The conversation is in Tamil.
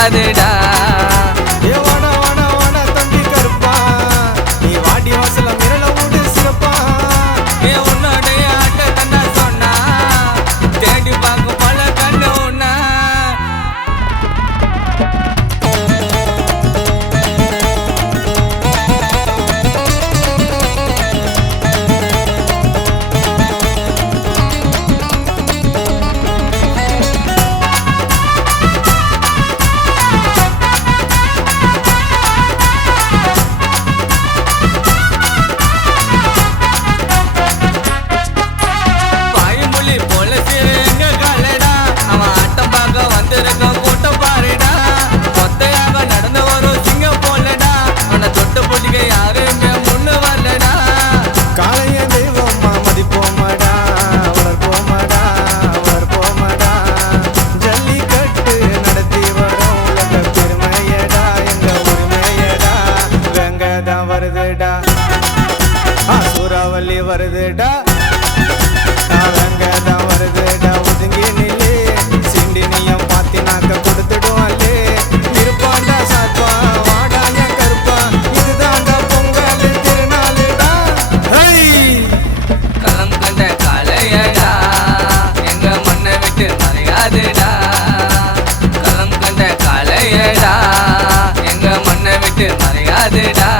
மறையாதுடா. ஏ வாடா வாடா வாடா தம்பி கருப்பா, நீ வாடி வாசல மிரள விடு சிறப்பா. ஏ உன்னோடைய ஆட்டத்தை நான் சொன்னா தேடி பார்க்கும் பல கண்ணு உன்னா. காளைய தெய்வமா மதிப்போமடா, வளர்ப்போமடா வளர்ப்போமடா. ஜல்லிக்கட்டு நடத்தி வரோம் உலக பெருமையடா, எங்க உரிமையடா. வெங்கதான் வருதுடா, சூறாவளி வருதுடா, வெங்கதான் வருதுடா. ஒதுங்கி நிலே சிண்டி நீயம் பாத்தினாக்க கொடுத்துடும் அல்லே. இருப்பாண்டா சாத்வா வாடா என் கருப்பா, இதுதான்டா பொங்கல் திருநாளுடா. களம் கண்ட காளையடா, எங்க மண்ணை விட்டு மறையாதுடா. களம் கண்ட காளையடா, எங்க மண்ணை விட்டு மறையாதுடா.